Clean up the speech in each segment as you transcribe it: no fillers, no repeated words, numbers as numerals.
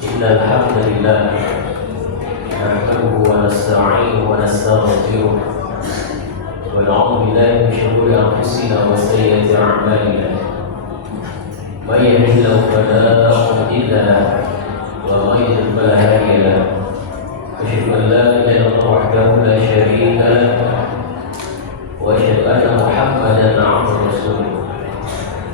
إن الحمد لله نحمده ونستعينه ونستغفره ونعوذ بالله من شرور أنفسنا وسيئات أعمالنا من يهده الله فلا مضل له ومن يضلل فلا هادي له أشهد أن لا إله إلا الله وحده لا شريك له وأشهد أن محمدا عبده ورسوله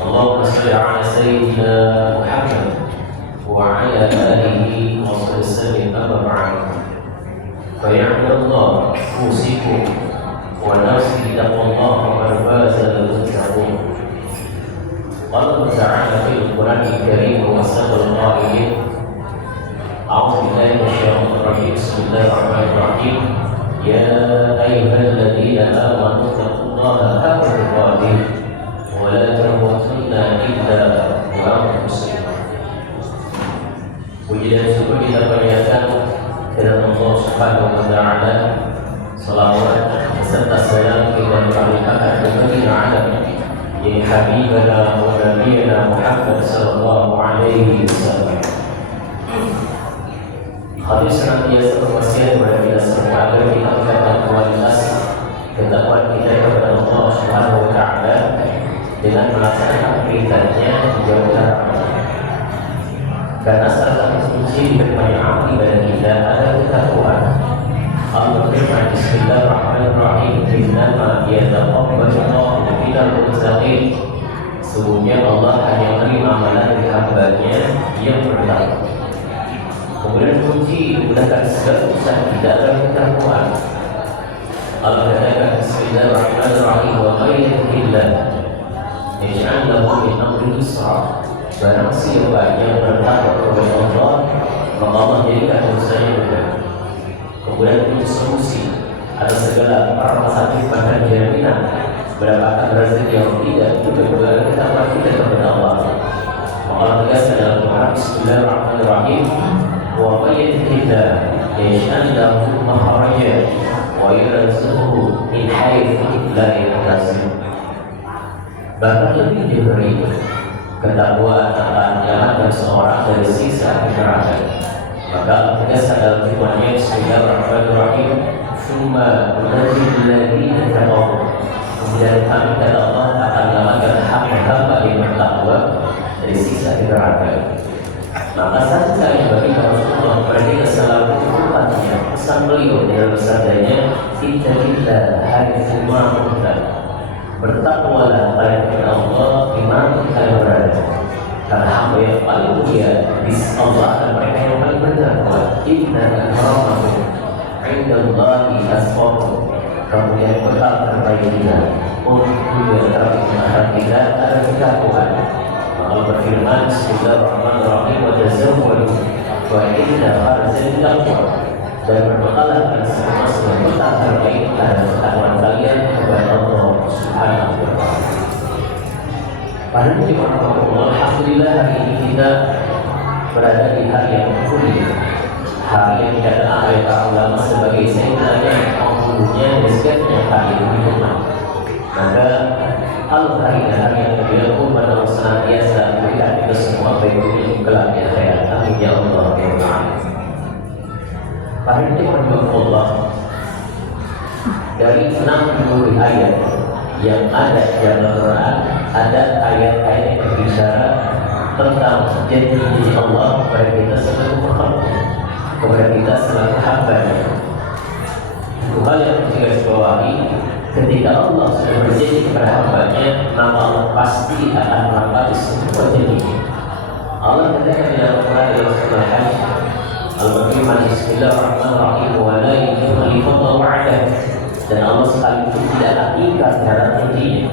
اللهم صل على سيدنا محمد وعلى آله وصحبه وسلم أما بعد فيا عباد الله أوصيكم ونفسي بتقوى الله وقد فاز المتقون قال الله تعالى في القرآن الكريم وسط القائلين أعوذ بالله من الشيطان الرجيم بسم الله الرحمن الرحيم يا أيها الذين آمنوا اتقوا الله حق تقاته ولا تموتن إلا وأنتم مسلمون. Puji dan syukur kita panjatkan kepada Allah Subhanahu wa taala. Salawat serta salam kita limpahkan kepada yang habibana wa nabiyana Muhammad sallallahu alaihi wasallam. Hadis senantiasa berwasiat kepada kita semua agar kita meningkatkan kualitas ketakwaan kita kepada Allah Subhanahu wa taala dengan melaksanakan perintahnya menjauhi larangannya. Karena salah satu kunci daripada amal ibadah kita adalah ketakwaan. Allah berfirman Bismillahirrahmanirrahim innama yataqabbalu Allahu minal muttaqin. Sesungguhnya Allah hanya menerima amalan dari hamba-Nya yang bertakwa. Kemudian kunci memudahkan segala urusan kita adalah ketakwaan. Allah katakan Bismillahirrahmanirrahim wa may yattaqillah yaj'al lahu min amrihi yusra. Barang siapa yang bertakwa kepada Allah, maka Allah jadikan urusannya mudah. Kemudian punya solusi atas segala permasalahan dan jaminan mendapatkan rezeki yang tidak juga kepada ketakwaan kita kepada Allah. Maka Allah tegaskan dalam Quran Bismillahirrahmanirrahim wa may yattaqillah yaj'al lahu makhraja wa yarzuqhu min haitsu la yahtasib. Bahkan lebih dari ketakwaan akan menyelamatkan seorang dari siksa neraka. Maka tegaskan dalam firman-Nya Bismillahirrahmanirrahim summa nunajjil ladzina taqaw. Kemudian kami kata Allah akan menyelamatkan hamba-hamba yang bertakwa dari siksa neraka. Maka satu kali bagi Rasulullah kepada kita selalu umatnya pesan beliau dalam sabdanya ittaqillah haitsu ma kunta. Bertakwalah kepada Allah di mana kalian berada. Karena hamba yang paling mulia di Allah dan mereka yang paling bertakwa. Inna akramakum indallahi atqakum. Kemudian bekal terbaik kita untuk tujuan terakhir kita adalah ketakwaan. Allah berfirman Bismillahirrahmanirrahim wa tazawwadu wa inna khairul taqwa. Dan berbekalah dengan semua bekal terbaik adalah ketakwaan kalian kepada Allah Subhanahu wa taala. Pada Allah, alhamdulillah hari ini kita berada di hari yang mulia, hari yang dikatakan oleh para ulama sebagai sebenarnya penghulunya dan setiapnya hari ini. Maka Allah hari yang mulia pun pada senantiasa memberikan kita semua baik dunia kelak di akhirat. Amin ya Allah ya Rabbal. Pada ini Allah dari 60 ayat yang ada di dalam Quran, ada ayat-ayat yang berbicara tentang janji Allah kepada kita sebagai makhluk, kepada kita sebagai hamba-Nya. Hal yang digarisbawahi, ketika Allah sudah berjanji kepada hamba-Nya, maka Allah pasti akan menepati semua janjinya. Allah katakan dalam Quran dalam surah Al-Hajj, Allah berfirman Bismillahirrahmanirrahim wa la yukhlifu wa'dah. Dan Allah sekalipun tidak akan ingkar terhadap janjinya.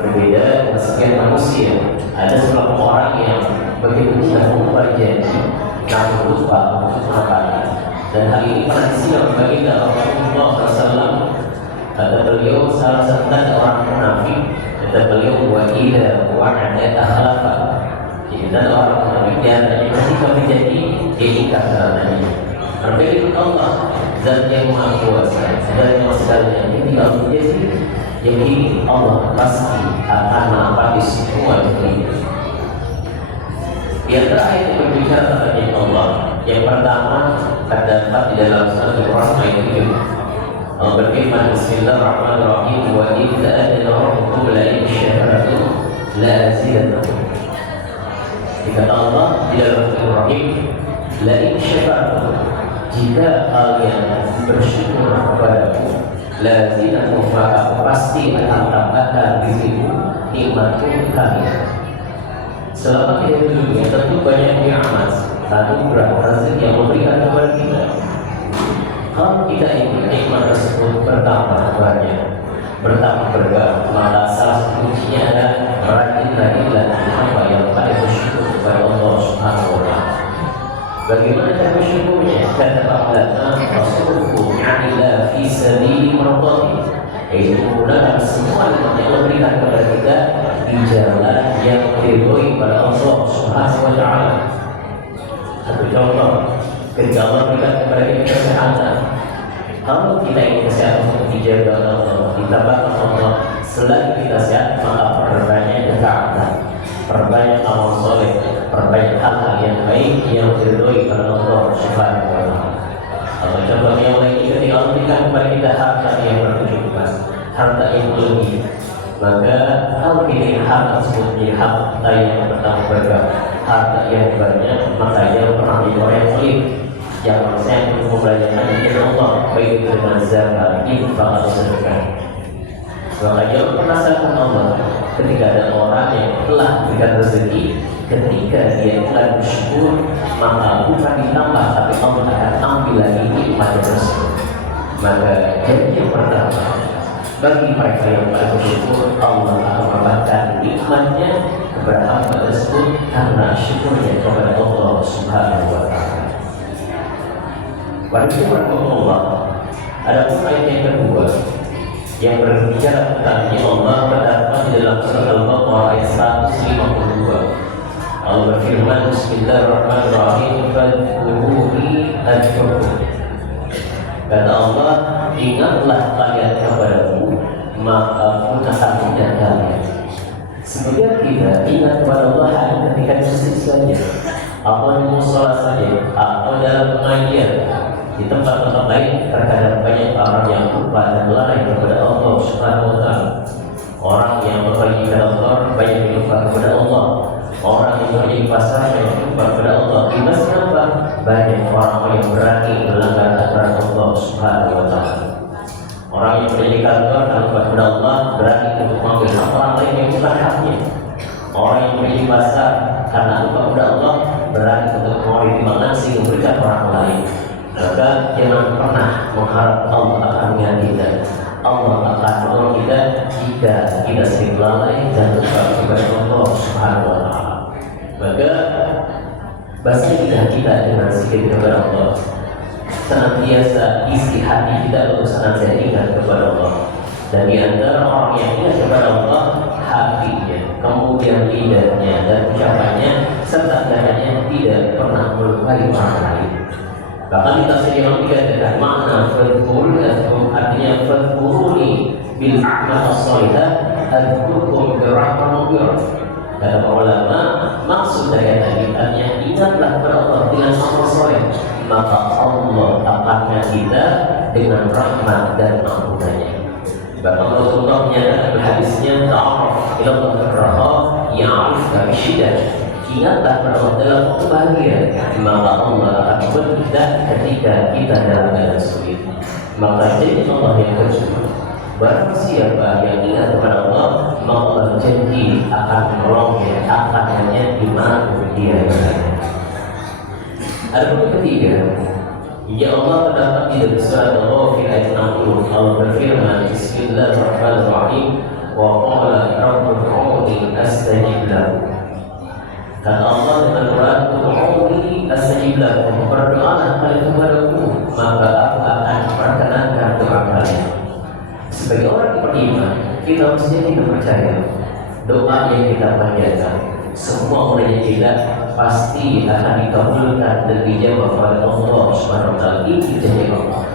Berbeda dengan sekian manusia, ada sekelompok orang yang begitu tidak mengubah janji, namun lupa untuk menepati. Dan hal ini pernah disiap bagi Rasulullah SAW. Kata beliau salah satu orang munafik. Kata beliau wa idza wa'ada akhlafa. Jadi dan orang munafik yang ketika berjanji dia ingkar terhadapnya. Berbeda dengan Allah, Zat yang Maha Kuasa, Zat yang segalanya. Ini kalau menjadi yang ini Allah pasti akan menepati semua janjinya. Di antara ayat yang berbicara tentang Allah, yang pertama terdapat di dalam surat Al-Quran ayat 7. Allah berfirman, Bismillahirrahmanirrahim, wa idza adana rabbukum la in syakartum la azidannakum. Dikata Allah di dalam Al-Rahim, la in syakartum, jika kalian bersyukur kepadaku, la azidannakum, maka pasti akan tambahkan diriku nikmatku kalian. Selama kita dunia tentu banyak nikmat, anugerah, rezeki yang memberikan kepada kita. Kalau kita ingin nikmat tersebut bertambah banyak, bertambah berkah, maka salah satu kuncinya adalah rajin lagi hamba yang paling bersyukur kepada Allah Subhanahu wa Ta'ala. Bagaimana cara bersyukurnya? Kata Allah, "Fasbuhu 'ala fi sabili mardati", yaitu menggunakan semua nikmat yang Allah berikan kepada kita di jalan yang diridhoi pada Allah Subhanahu wa Ta'ala. Satu contoh, ketika Allah berikan kepada kita kesehatan, kalau kita ingin kesehatan untuk dijaga oleh Allah, ditambahkan Allah, selagi kita sehat, maka perbanyak ketaatan, perbanyak amal soleh, perbanyak hal-hal yang baik yang diridhoi pada Allah Subhanahu wa Ta'ala. Atau contohnya yang lain, ketika Allah berikan kepada kita harta yang berkecukupan, harta yang lebih, maka kalau kita harta tersebut menjadi harta yang bertambah berkah, harta yang banyak, maka yang pernah diorang yang pelit, yang saya membelanjakan dengan Allah, baik dengan zakat, infak atau sedekah. Maka jangan pernah salahkan Allah ketika ada orang yang telah memberikan rezeki, ketika dia telah bersyukur, maka bukan ditambah, tapi Allah akan ambil lagi nikmatnya tersebut. Maka janji yang pertama, bagi mereka yang paling bersyukur, Allah akan menambahkan nikmatnya kepada hamba tersebut karena syukurnya kepada Allah Subhanahu wa Ta'ala. Pada firman Allah, ada pun ayat yang kedua yang berbicara tentang Allah terdapat di dalam surat Al-Baqarah ayat 152. Allah berfirman, Bismillahirrahmanirrahim, fadhkuruni adhkurkum. Kata Allah, ingatlah kalian kepadaku, maka aku akan ingat kalian. Sebagian kita ingat kepada Allah hanya ketika masjid saja, atau di musola saja, atau dalam pengajian. Di tempat-tempat lain terkadang banyak orang yang lupa dan lalai kepada Allah Subhanahu wa Ta'ala. Orang yang berbagi kepada Allah banyak yang lupa kepada Allah. Orang yang berjaya pasar banyak lupa kepada Allah. Di masjid apa? Banyak orang yang berani melanggar aturan Allah Subhanahu wa Ta'ala. Orang yang berjaya kantor dan lupa kepada Allah berani untuk mengambil hak orang lain yang bukan haknya. Orang yang berjaya pasar karena lupa kepada Allah berani untuk mengambil timbangan sehingga memberikan orang lain. Maka jangan pernah mengharap Allah akan mengganti kita. Allah akan menolong kita jika kita sering lalai dan lupa kepada Allah Subhanahu wa Ta'ala. Maka basuh kita dengan zikir kepada Allah, senantiasa isi hati kita untuk senantiasa ingat kepada Allah. Dan di antara orang yang ingat kepada Allah, hatinya, kemudian lidahnya dan ucapannya serta dadanya tidak pernah melupai orang lain. Bahkan di tafsir yang dikatakan makna fadhkur, artinya fadhkuruni bil a'mal as-salihah adhkurkum bi rahmatillah. Kata ulama, maksud dari ayat ini artinya ingatlah kepada Allah dengan amal saleh, maka Allah akan mengingat kita dengan rahmat dan ampunannya. Bahkan Rasulullah menyatakan dalam hadisnya, ta'aruf ila Allah ar-raha ya'rifka bisyiddah. Ingatlah kepada Allah dalam waktu bahagia, maka Allah akan membantu kita ketika kita dalam keadaan sulit. Maka janji Allah yang kedua, barang siapa yang ingat kepada Allah, maka Allah janji akan menolongnya, akan hanya di mana dia berada. Ada yang ketiga, ya Allah terdapat di dalam surat Al-Ghafir ayat 60. Allah berfirman, Bismillahirrahmanirrahim, wa qala rabbukum astajib lakum. Kata Allah dengan Quran, "Ud'uuni astajib lakum." Berdoalah kalian kepadaku, maka aku akan perkenankan doa kalian. Sebagai orang yang beriman, kita mestinya kita percaya doa yang kita panjatkan, semua oleh kita pasti akan dikabulkan dan dijawab oleh Allah Subhanahu wa Ta'ala. Ini janji Allah.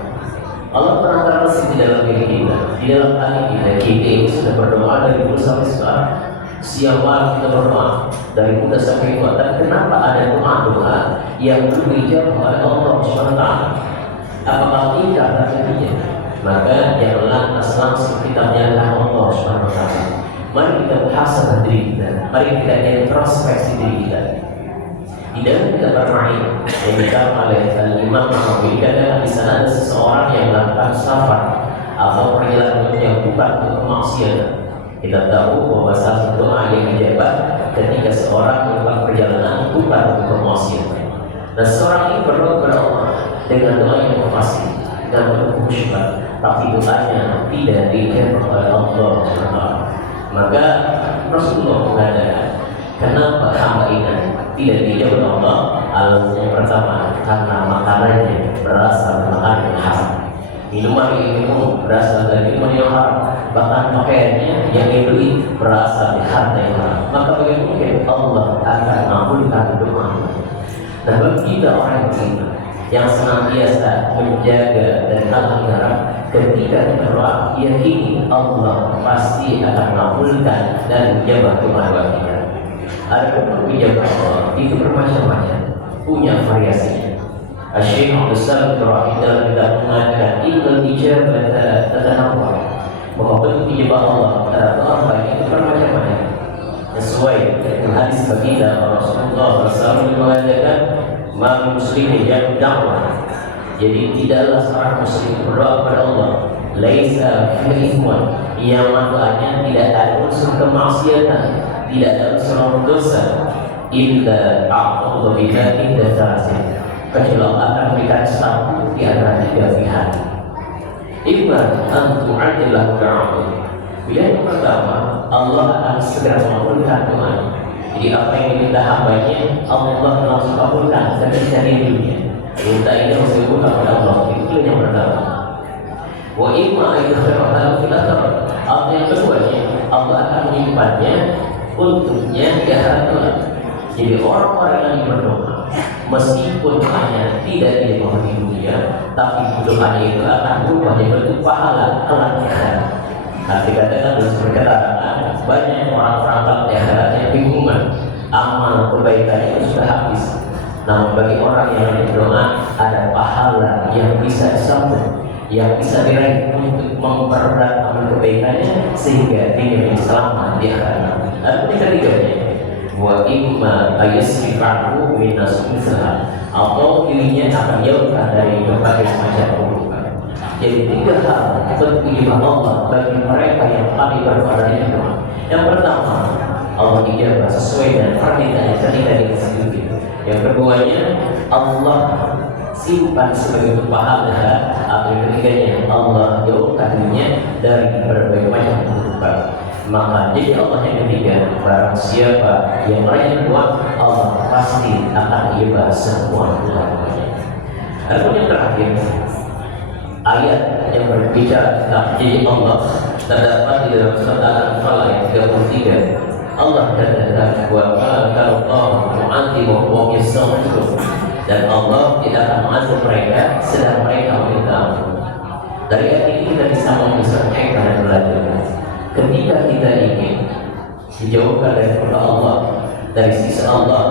Allah pernah terbesit di dalam diri kita, di dalam hati kita. Kita ini sudah berdoa dari dulu sampai sekarang. Siang malam kita berdoa dari muda sampai tua. Dan kenapa ada doa-doa yang belum dijawab oleh Allah SWT. Apakah ingkar terjadinya? Maka janganlah langsung kita menyalahkan Allah SWT. Mari kita muhasabah diri kita, mari kita introspeksi diri kita. Di dalam kita bermain yang dikatakan oleh Imam Nawawi adalah di sana ada seseorang yang melakukan safar atau perjalanan yang bukan untuk kemaksiatan. Kita tahu bahwa salah satu doa yang dijawab ketika seorang melakukan perjalanan bukan untuk kemaksiatan. Dan seorang ini berdoa kepada Allah dengan doa yang pasti dan penuh khusyuk, tapi doanya tidak dijawab oleh Allah SWT. Maka Rasulullah mengatakan, kenapa hamba ini tidak dijawab oleh Allah? Alasan yang pertama, karena makanannya berasal dari makanan yang haram, minuman yang diminum berasal dari minuman yang haram, bahkan pakaiannya yang dibeli berasal dari harta yang haram. Maka bagaimana mungkin Allah akan mengabulkan doa? Dan bagi kita orang yang senantiasa menjaga dan hal haram, ketika kita berdoa, yakini Allah pasti akan mengabulkan dan menjawab doa kita. Adapun penjabat Allah itu bermacam-macam, punya variasinya. Syekh Abdul Salam dalam kitab mengatakan ilmu ijabah tatanawwa, bahwa bentuk ijabah Allah terhadap doa itu bermacam-macam. Sesuai dengan hadis baginda Rasulullah SAW mengatakan, "Man muslimin yang dakwah." Jadi tidaklah seorang muslim berdoa kepada Allah laisa fi ithman, yang doanya tidak ada unsur kemaksiatan, tidak ada unsur dosa, illa a'udzu billahi min dzalik, kecuali Allah akan memberikan satu di antara tiga pilihan. Imma an tu'adillahu ta'ala. Pilihan pertama, Allah akan segera mengabulkan doa. Jadi apa yang diminta hambanya, Allah langsung kabulkan ketika di dunia. Minta ini harus dibuka kepada Allah. Itu pilihan yang pertama. Wa imma ayyuhal fil akhirah. Atau yang keduanya, Allah akan menyimpannya untuknya di akhirat kelak. Jadi orang-orang yang berdoa, meskipun doanya tidak diterima di dunia, tapi doanya itu akan berubah menjadi bentuk pahala kelak di akhirat. Nah, dikatakan dalam perkataan banyak orang-orang kelak di akhirat yang bingungan, amal kebaikannya itu sudah habis. Namun bagi orang yang berdoa, ada pahala yang bisa disambung, yang bisa diraih untuk memperberat amal kebaikannya sehingga dia menjadi selamat di akhirat. Dan ketiganya, wa imma ayasrifahu min nasmiha, atau dirinya akan jauhkan dari berbagai macam keburukan. Jadi tiga hal bentuk ijabah Allah bagi mereka yang kami berdoa di doa. Yang pertama, Allah ijabah sesuai dengan permintaannya ketika dia sendiri. Yang keduanya, Allah simpan sebagai bentuk pahala. Atau yang ketiganya, Allah jauhkan dirinya dari berbagai macam keburukan. Maka jadi Allah yang ketiga, barang siapa yang meraih doa, Allah pasti akan ijabah semua doanya. Adapun yang terakhir, ayat yang berbicara tentang janji Allah terdapat di dalam surat Al-Anfal ayat 33. Allah katakan wa kalau Allah mu'adzib wa yastaghfir, dan Allah tidak akan mengazab mereka sedang mereka meminta ampun. Dari ayat ini kita bisa mengambil hikmah dan belajar. Ketika kita ingin dijauhkan dari perintah Allah, dari sisa Allah,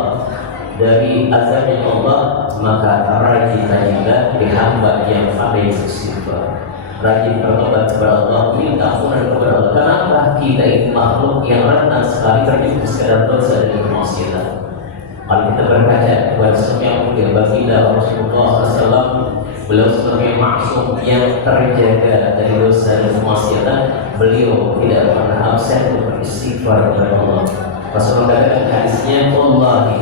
dari azabnya Allah, maka rajin-rajinlah di hamba yang pandai istighfar, rajin bertobat kepada Allah, minta ampunan kepada Allah. Kenapa? Kita ini makhluk yang rentan sekali terjerumus ke dalam dosa dan kemaksiatan. Kalau kita berkaca kepada yang mulia baginda Rasulullah SAW, beliau sebagai maksum yang terjaga dari dosa dan kemaksiatan, beliau tidak pernah absen untuk beristighfar kepada Allah. Rasulullah katakan hadisnya, wallahi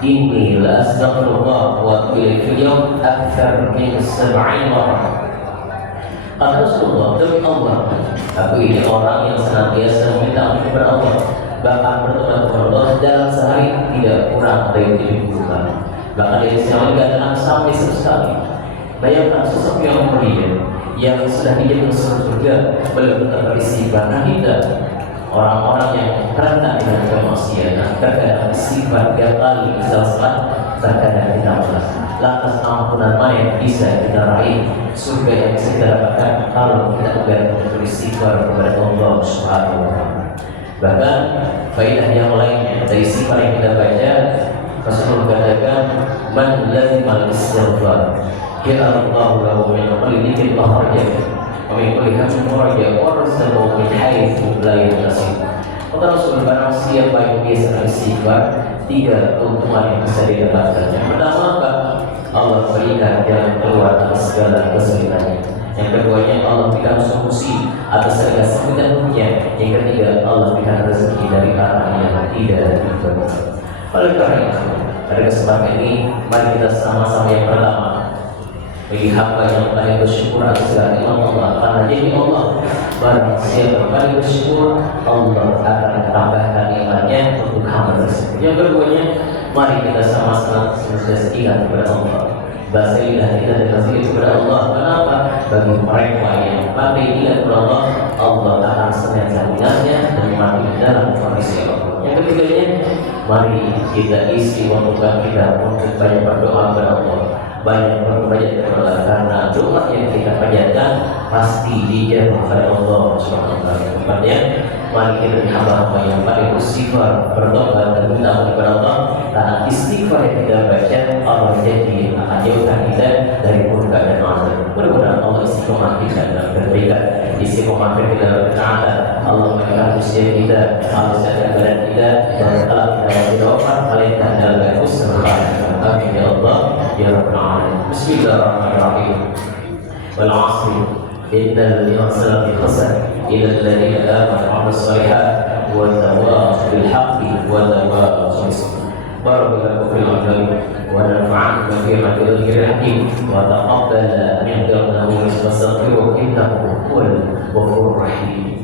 inni la astaghfirullah wa atubu ilaihi fil yawm akthar min 70 marrah. Kata Rasulullah, demi Allah, aku ini orang yang senantiasa meminta ampun kepada Allah, bahkan bertobat kepada Allah dalam sehari tidak kurang dari 70 kali. Bahkan dari siang dikatakan sampai 100 kali. Bayangkan sosok yang mulia yang sudah dijamin surga belum tetap beristighfar. Nah kita orang-orang yang rentan dengan kemaksiatan, terkadang istighfar 3 kali bisa salat, terkadang kita malas. Lantas ampunan mana yang bisa kita raih, surga yang bisa kita dapatkan kalau kita enggan beristighfar kepada Allah Subhanahu wa Ta'ala. Bahkan faedah yang lainnya dari istighfar yang kita baca, Rasulullah man lazima al-istighfar ja'ala Allahu lahu min kulli dhikrin makhrajan wa min kulli hammin farajan wa razaqahu min haitsu la yahtasib. Kata Rasul, barang siapa yang biasa istighfar, 3 keuntungan yang bisa didapatkan. Yang pertama, Allah berikan jalan keluar atas segala kesulitannya. Yang keduanya, Allah berikan solusi atas segala kesulitannya. Yang ketiga, Allah berikan rezeki dari arah yang tidak diduga. Oleh karena itu, pada kesempatan ini, mari kita sama-sama yang pertama bagi hamba yang paling bersyukur atas segala nikmat Allah, karena jadi Allah barang siapa paling bersyukur, Allah akan tambahkan nikmatnya untuk hamba tersebut. Yang keduanya, mari kita sama-sama senantiasa ingat kepada Allah. Bahasa lidah kita dengan zikir kepada Allah. Kenapa? Bagi mereka yang pandai ingat kepada Allah, Allah akan senantiasa mengingatnya dan mati dalam kondisi Allah. Yang ketiganya, mari kita isi waktu kita untuk banyak berdoa kepada Allah, banyak berdoa kepada Allah, karena doa yang kita panjatkan pasti dijawab oleh Allah Subhanahu wa taala. Tempatnya, mari kita hamba-hamba yang paling beristighfar, bertobat dan minta kepada Allah, karena istighfar yang kita baca Allah janji akan jauhkan kita dari murka dan azab. Mudah-mudahan Allah istiqomah kita dan berikan istiqomah kita dalam ketaatan. Allah memberikan usia kita, Allah sehatkan badan kita, dan kalau kita berdoa malaikat dalam husnul khatimah. Amin ya Allah ya rabbal alamin. Bismillahirrahmanirrahim. Wal 'asri innal insana lafi khusr illa alladziina aamanu wa 'amilus shalihaat wa tawaasaw bil haqqi wa tawaasaw bis sabr. Barakallahu fil 'ulumi wa nafa'ana bima fihi min dhikril hakim wa taqabbala minna wa nastaghfiruhu innahu huwal ghafurur rahim.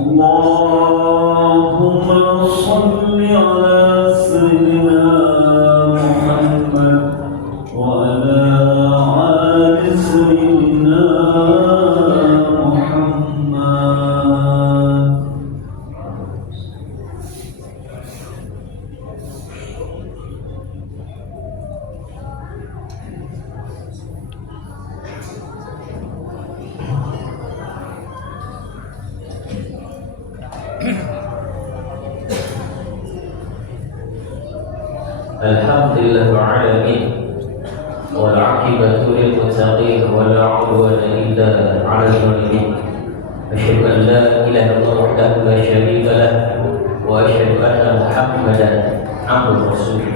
Allahumma salli ala sayyidina Muhammad wa ala ali sayyidina Muhammad. Alhamdulillah alamin wal 'aqibatu lil muttaqin wa la 'udwana illa 'alal zalimin. Asyhadu an la ilaha illallah wahdahu la syarika lah wa asyhadu anna Muhammadan 'abduhu wa rasuluh.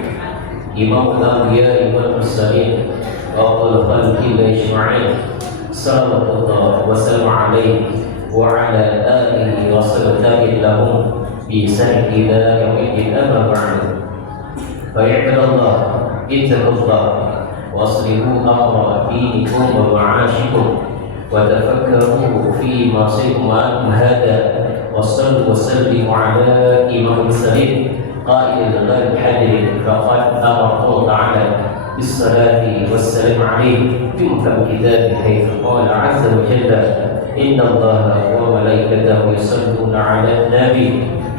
Imamul anbiya'i wal mursalin wa afdalul khalqi ajma'in. Salawatullah wa salamu alaihi wa ala alihi wa sahbihi lahum bi ihsan ila yaumil amma ba'du. فيعبد الله اتقوا الله واصلحوا امر دينكم ومعاشكم وتفكروا في مصيركم وانتم هذا وصلوا وسلموا على امام المرسلين قائل غير حدر فقد امر تعالى بالصلاه والسلام عليه في محكم كتابه حيث قال عز وجل ان الله وملائكته يصلون على النبي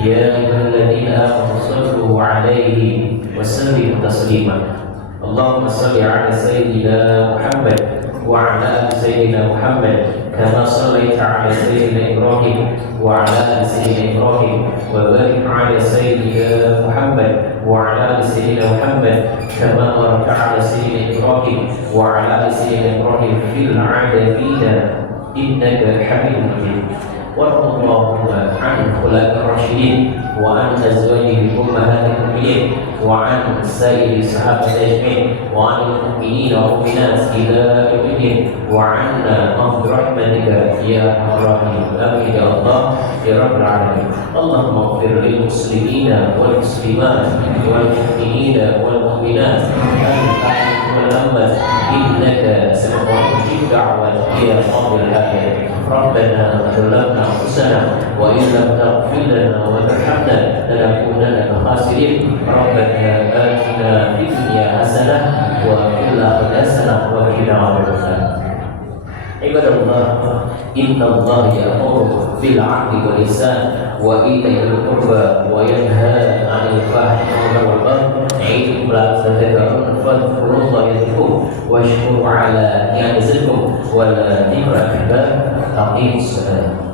يا ايها الذين امنوا صلوا عليه وسلم تسليما. اللهم صل على سيدنا محمد وعلى ال سيدنا محمد كما صليت على سيدنا ابراهيم وعلى ال سيدنا ابراهيم وبارك على سيدنا محمد وعلى ال سيدنا محمد كما باركت على سيدنا ابراهيم وعلى ال سيدنا ابراهيم في العالمين انك حميد مجيد. وارض اللهم عن الخلفاء الراشدين وعن ازواجه امهات المؤمنين وعن سائر الصحابه اجمعين وعن المؤمنين والمؤمنات الى يوم الدين وعنا برحمتك يا ارحم الراحمين. امين يا الله يا رب العالمين. اللهم اغفر للمسلمين والمسلمات والمؤمنين والمؤمنات الاحياء والاموات انك سميع مجيب دعوات يا قاضي الحاجات. ربنا ظلمنا انفسنا وان لم تغفر لنا وترحمنا لنكونن من الخاسرين. ربنا اتنا في الدنيا حسنه وفي الاخره حسنه وقنا عذاب النار. عباد الله ان الله يامر بالعدل والاحسان وايتاء ذي القربى وينهى عن الفحشاء والمنكر يعظكم لعلكم تذكرون فاذكروا الله يذكركم واشكروا على نعمه يزدكم ولذكر اكبر. أقيموا الصلاة.